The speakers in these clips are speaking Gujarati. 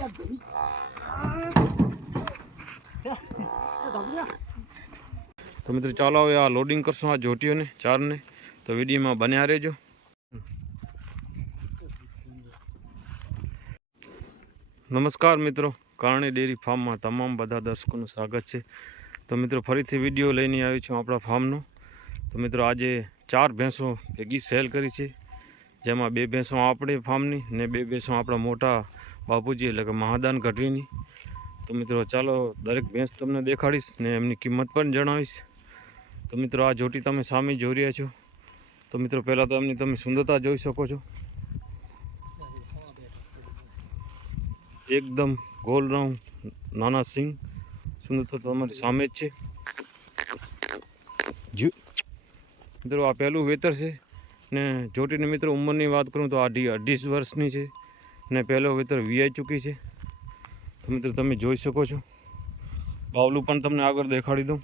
તો મિત્રો ચાલો હવે આ લોડિંગ કરશું આ જોટીઓને ચારને, તો વિડીયોમાં બન્યા રહેજો. નમસ્કાર મિત્રો, કારણી ડેરી ફાર્મમાં તમામ બધા દર્શકોનું સ્વાગત છે. તો મિત્રો ફરીથી વિડીયો લઈને આવી છું આપણા ફાર્મનો. તો મિત્રો આજે 4 ભેંસો ભેગી સેલ કરી છે, જેમાં 2 ભેંસો આપણે ફાર્મની ને 2 ભેંસો આપણા મોટા બાપુજી એટલે કે મહાદાન ગઢવીની. તો મિત્રો ચાલો દરેક ભેંસ તમને દેખાડીશ ને એમની કિંમત પણ જણાવીશ. તો મિત્રો આ જોટી તમે સામે જોઈ રહ્યા છો. તો મિત્રો પહેલાં તો એમની તમે સુંદરતા જોઈ શકો છો. એકદમ ગોલ રાઉન્ડ નાના સિંગ, સુંદરતા તમારી સામે જ છે. મિત્રો આ પહેલું વેતર છે ને જોટીની મિત્રો ઉંમરની વાત કરું તો 28 વર્ષની છે ને પહેલો વેતર વીઆઈ ચૂકી છે. તો મિત્રો તમે જોઈ શકો છો. બાવલું પણ તમને આગળ દેખાડી દઉં.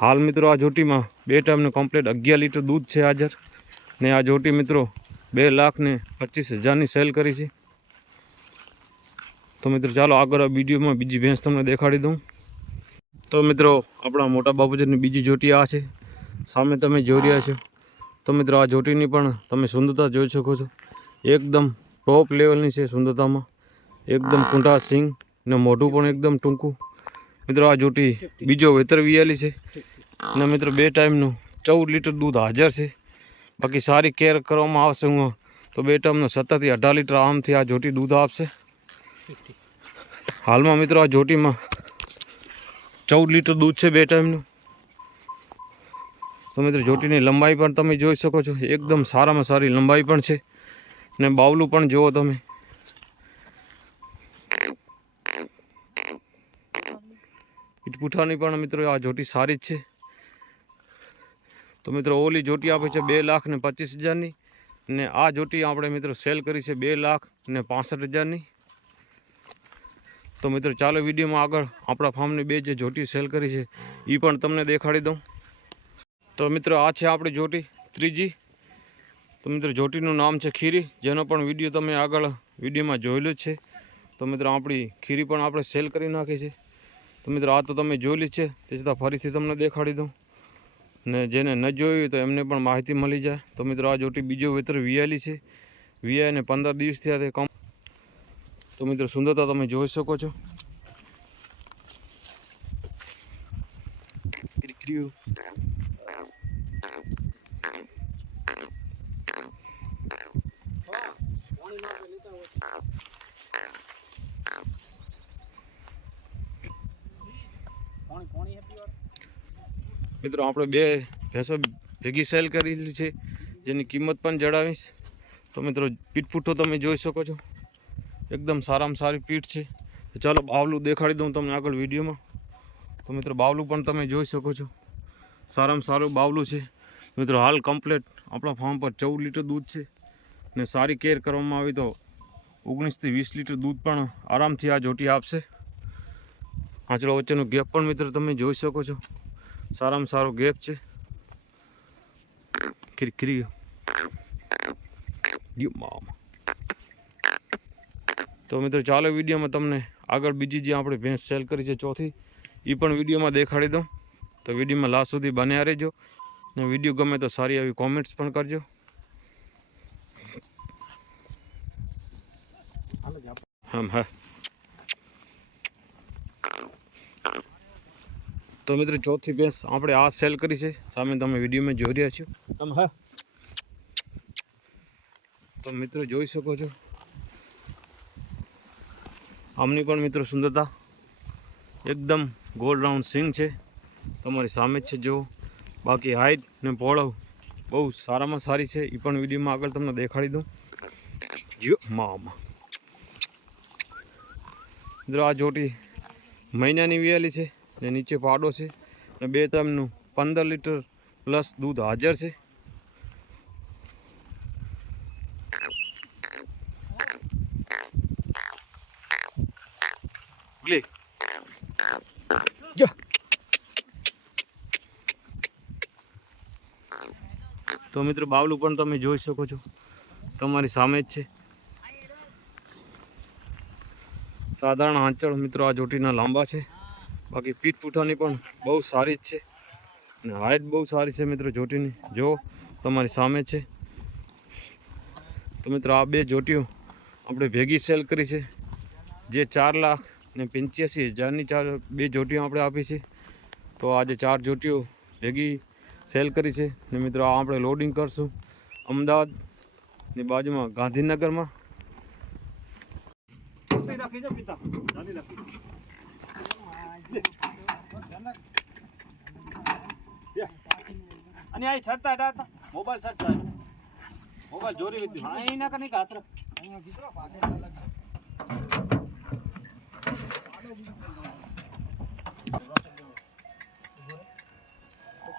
હાલ મિત્રો આ જોટીમાં 2 ટાઈમનું કમ્પ્લીટ 11 લીટર દૂધ છે હાજર ને આ જોટી મિત્રો 2,25,000ની સેલ કરી છે. તો મિત્રો ચાલો આગળ આ વિડીયોમાં બીજી ભેંસ તમને દેખાડી દઉં. તો મિત્રો આપણા મોટા બાપુજીની બીજી જોટી આ છે, સામે તમે જોઈ રહ્યા છો. તો મિત્રો આ જોટીની પણ તમે સુંદરતા જોઈ શકો છો. એકદમ ટોપ લેવલની છે સુંદરતામાં. એકદમ કુંઠા સિંગ ને મોઢું પણ એકદમ ટૂંકું. મિત્રો આ જોટી બીજો વેતર વિયાલી છે ને મિત્રો 2 ટાઈમનું 14 લીટર દૂધ હાજર છે. બાકી સારી કેર કરવામાં આવશે હું તો 2 ટાઈમનું 17 થી 18 લીટર આમથી આ જોટી દૂધ આપશે. હાલમાં મિત્રો આ જોટીમાં 14 લીટર દૂધ છે 2 ટાઈમનું. તો મિત્રો જોટીની લંબાઈ પણ તમે જોઈ શકો છો. એકદમ સારામાં સારી લંબાઈ પણ છે ને બાવલું પણ જુઓ તમે. પૂઠાની પણ મિત્રો આ જોટી સારી જ છે. તો મિત્રો ઓલી જોટી આપે છે 2,25,000ની ને આ જોટી આપણે મિત્રો સેલ કરી છે 2,65,000ની. તો મિત્રો ચાલો વિડીયોમાં આગળ આપણા ફાર્મની 2 જે જોટી સેલ કરી છે એ પણ તમને દેખાડી દઉં. તો મિત્રો આ છે આપણી જોટી ત્રીજી. તો મિત્રો જોટીનું નામ છે ખીરી, જેનો પણ વિડીયો તમે આગળ વિડીયોમાં જોયેલો જ છે. તો મિત્રો આપણી ખીરી પણ આપણે સેલ કરી નાખી છે. તો મિત્રો આ તો તમે જોયેલી છે, તે છતાં ફરીથી તમને દેખાડી દઉં ને જેને ન જોયું તો એમને પણ માહિતી મળી જાય. તો મિત્રો આ જોટી બીજો વેતર વિયાલી છે, વિયાને 15 દિવસ થયા તે કમ. તો મિત્રો સુંદરતા તમે જોઈ શકો છો. મિત્રો આપણે 2 ભેંસો ભેગી સેલ કરેલી છે, જેની કિંમત પણ જણાવીશ. તો મિત્રો પીઠ પૂઠો તમે જોઈ શકો છો. એકદમ સારામાં સારી પીઠ છે. તો ચાલો બાવલું દેખાડી દઉં તમને આગળ વિડીયોમાં. તો મિત્રો બાવલું પણ તમે જોઈ શકો છો. સારામાં સારું બાવલું છે. મિત્રો હાલ કમ્પ્લેટ આપણા ફાર્મ પર 14 લીટર દૂધ છે ને સારી કેર કરવામાં આવી તો 19 થી 20 લીટર દૂધ પણ આરામથી આ જોટી આપશે. આંચળો વચ્ચેનો ગેપ પણ મિત્રો તમે જોઈ શકો છો. સારામાં સારો ગેપ છે. તો મિત્રો ચાલો વિડીયોમાં તમને આગળ બીજી જે આપણે ભેંસ સેલ કરી છે ચોથી, એ પણ વિડીયોમાં દેખાડી દઉં. તો વિડીયોમાં લાસ્ટ સુધી બન્યા રહેજો ને વિડીયો ગમે તો સારી આવી કોમેન્ટ્સ પણ કરજો. હા તો મિત્રો ચોથી ભેંસ આપણે આ સેલ કરી છે, સામે તમે વિડીયોમાં જોઈ રહ્યા છો. તો મિત્રો જોઈ શકો છો. આમની પણ મિત્રો સુંદરતા એકદમ ગોલ્ડ રાઉન્ડ સિંગ છે, તમારી સામે જ છે જો. બાકી હાઈટ ને પહોળાઈ બહુ સારામાં સારી છે, એ પણ વિડીયોમાં આગળ તમને દેખાડી દઉં. મિત્રો આ જોટી મહિનાની વિયાલી છે ને નીચે પાડો છે ને 2 ટાઈમનું 15 લીટર પ્લસ દૂધ હાજર છે. તો મિત્રો બાવલું પણ તમે જોઈ શકો છો. તમારી સામે જ છે. સાધારણ આંચળ મિત્રો આ જોટીના લાંબા છે, બાકી પીઠ પૂઠાની પણ બહુ સારી જ છે અને હાઇટ બહુ સારી છે મિત્રો જોટીની. જો તમારી સામે છે. તો મિત્રો આ બે જોટીઓ આપણે ભેગી સેલ કરી છે, જે 4,85,000ની બે જોટીઓ આપણે આપી છે. તો આજે 4 જોટીઓ ભેગી સેલ કરી છે ને મિત્રો આ આપણે લોડિંગ કરશું અમદાવાદની બાજુમાં ગાંધીનગરમાં. અને આ છડતા હતા મોબાઈલ છડતા મોબાઈલ જોરી વિદ્યુ હા એના કને કાત્ર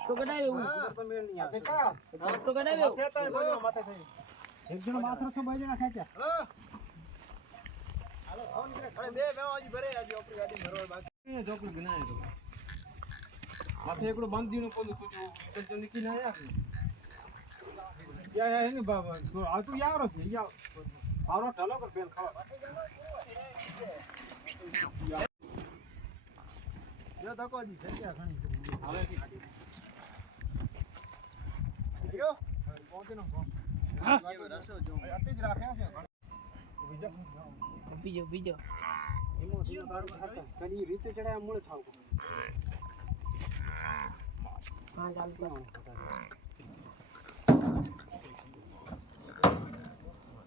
તો ગડાયો તો મેળ નહીં આવે તો ગડાયો માથે થઈ એક જણો માથે સો બે જણા ખાચ્યા હાલો ફોન કરે ખડે બે આજી ભરે આજી આપણી ગાડી ભરવા બાકી એ ઢોકળું બનાય તો માથે એકડો બાંધીનો પોલું તો નીકળી ના આયા યા હે ને બાબા તો આ તો યારો છે યા પારો ઢાલો કર બેન ખાવા જો ધકોજી જગ્યા ઘણી હવે યો પહોંચેનો હા રસો જો અતિ જ રાખ્યા છે બીજો એમો તારું હતા કની રીતે ચડાયા મૂળ થાવ હા ચાલ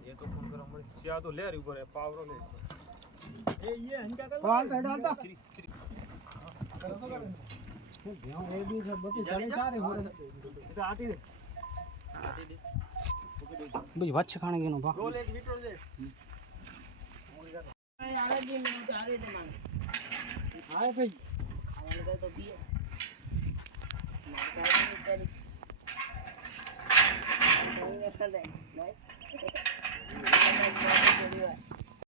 ये तो फोन करो हमरे सिया तो ले रही ऊपर है पावरो ले ये हंका कर डालता भ्याव ए भी सब बती सारे चारे हो रहे तो आटी दे भाई वच्छ खाने के नो बा रोल एक मीटर दे आगे भी नहीं तो आगे दे मान हां भाई आगे तो भी है